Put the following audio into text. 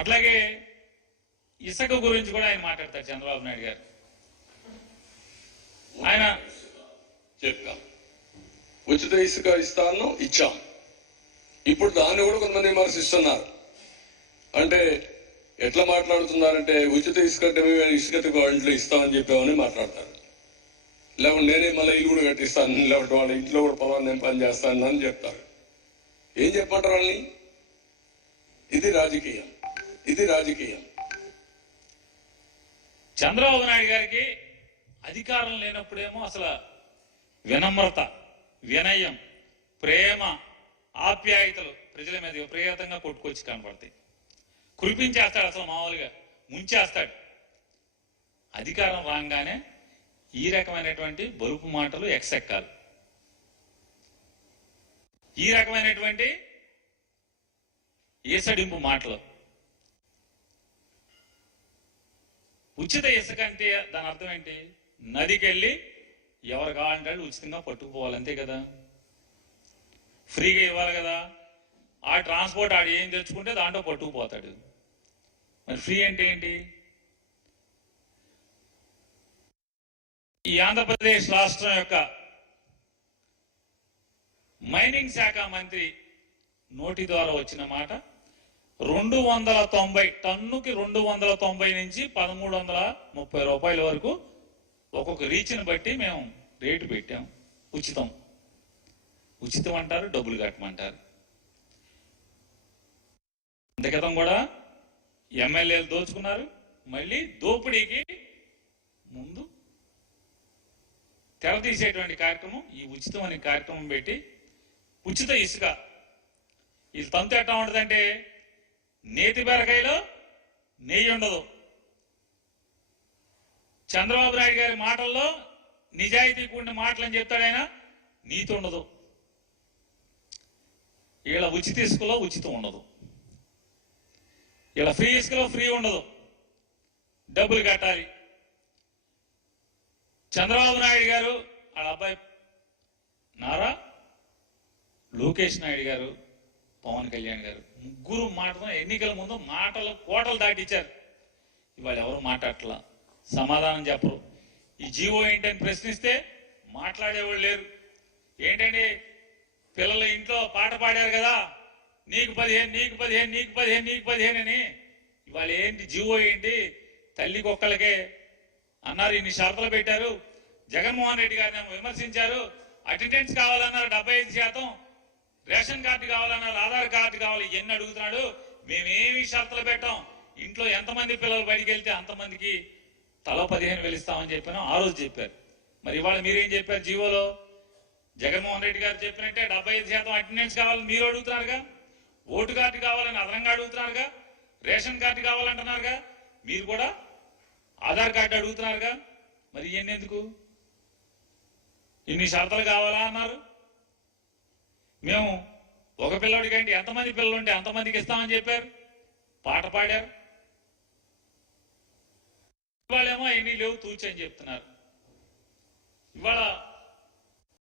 అట్లాగే ఇసుక గురించి కూడా ఆయన మాట్లాడతారు చంద్రబాబు నాయుడు గారు. ఆయన చెప్తాం ఉచిత ఇసుక ఇస్తాను ఇచ్చాం. ఇప్పుడు దాన్ని కూడా కొంతమంది విమర్శిస్తున్నారు. అంటే ఎట్లా మాట్లాడుతున్నారంటే ఉచిత ఇసుక అంటే మేము ఇసుక ఇంట్లో ఇస్తామని చెప్పామని మాట్లాడతారు. లేకుంటే నేనే మళ్ళీ ఇల్లు కూడా కట్టిస్తాను, లేకపోతే వాళ్ళ ఇంట్లో కూడా పొలాన్ని నేను పని చేస్తాను అని చెప్తారు. ఏం చెప్పమంటారు వాళ్ళని? ఇది రాజకీయం, ఇది రాజకీయం. చంద్రబాబు నాయుడు గారికి అధికారం లేనప్పుడేమో అసలు వినమ్రత, వినయం, ప్రేమ, ఆప్యాయతలు ప్రజల మీద విపరీతంగా కొట్టుకొచ్చి కనపడతాయి. కురిపించేస్తాడు, అసలు మామూలుగా ముంచేస్తాడు. అధికారం రాగానే ఈ రకమైనటువంటి బలుపు మాటలు ఎక్సెక్కాలి, ఈ రకమైనటువంటి ఈసడింపు మాటలు. ఉచిత ఇసుక అంటే దాని అర్థం ఏంటి? నదికి వెళ్ళి ఎవరు కావాలంటే ఉచితంగా పట్టుకుపోవాలి, అంతే కదా. ఫ్రీగా ఇవ్వాలి కదా. ఆ ట్రాన్స్పోర్ట్ ఆడు ఏం తెచ్చుకుంటే దాంట్లో పట్టుకుపోతాడు. మరి ఫ్రీ అంటే ఏంటి? ఈ ఆంధ్రప్రదేశ్ రాష్ట్రం యొక్క మైనింగ్ శాఖ మంత్రి నోటి ద్వారా వచ్చిన మాట 290 టన్నుకి 290 నుంచి 1330 రూపాయల వరకు ఒక్కొక్క రీచ్ని బట్టి మేము రేటు పెట్టాం. ఉచితం, ఉచితం అంటారు, డబ్బులు కట్టమంటారు. అంత క్రితం కూడా ఎమ్మెల్యేలు దోచుకున్నారు. మళ్ళీ దోపిడీకి ముందు తెరతీసేటువంటి కార్యక్రమం ఈ ఉచితం అనే కార్యక్రమం పెట్టి ఉచిత ఇసుక. ఈ తంతు ఎట్లా ఉంటుందంటే నేతి బెరకాయలో నెయ్యి ఉండదు. చంద్రబాబు నాయుడు గారి మాటల్లో నిజాయితీ కూడిన మాటలు అని చెప్తాడు ఆయన, నీతి ఉండదు. వీళ్ళ ఉచిత ఇసుకలో ఉచితం ఉండదు, వీళ్ళ ఫ్రీ ఇసుకలో ఫ్రీ ఉండదు, డబ్బులు కట్టాలి. చంద్రబాబు నాయుడు గారు, వాళ్ళ అబ్బాయి నారా లోకేష్ నాయుడు గారు, పవన్ కళ్యాణ్ గారు ముగ్గురు మాటతో ఎన్నికల ముందు మాటలు కోటలు దాటించారు. ఇవాళ ఎవరు మాట్లాడట్లా, సమాధానం చెప్పరు. ఈ జీవో ఏంటని ప్రశ్నిస్తే మాట్లాడేవాళ్ళు లేరు. ఏంటండి పిల్లలు ఇంట్లో పాట పాడారు కదా, నీకు 15 నీకు 15 నీకు 15 నీకు 15 అని. ఇవాళ ఏంటి జీవో ఏంటి? తల్లికి ఒక్కళ్ళకే అన్నారు, ఇన్ని షరతులు పెట్టారు. జగన్మోహన్ రెడ్డి గారిని విమర్శించారు. అటెండెన్స్ కావాలన్నారు 75%, రేషన్ కార్డు కావాలన్నారు, ఆధార్ కార్డు కావాలి, ఇవన్నీ అడుగుతున్నాడు. మేమేమి షరతులు పెట్టాం, ఇంట్లో ఎంతమంది పిల్లలు బయటికి వెళ్తే అంతమందికి తలో 15,000 ఇస్తామని చెప్పాను, ఆ రోజు చెప్పారు. మరి ఇవాళ మీరేం చెప్పారు జీవోలో? జగన్మోహన్ రెడ్డి గారు చెప్పినట్టే 75% అటెండెన్స్ కావాలని మీరు అడుగుతున్నారుగా, ఓటు కార్డు కావాలని అదనంగా అడుగుతున్నారుగా, రేషన్ కార్డు కావాలంటున్నారుగా, మీరు కూడా ఆధార్ కార్డు అడుగుతున్నారుగా. మరి ఇవన్నీ ఎందుకు? ఇన్ని షరతులు కావాలా అన్నారు. మేము ఒక పిల్లడికి అంటే ఎంతమంది పిల్లలు ఉంటే అంతమందికి ఇస్తామని చెప్పారు, పాట పాడారు. ఇవాళేమో ఇన్ని లేవు తూచి అని చెప్తున్నారు. ఇవాళ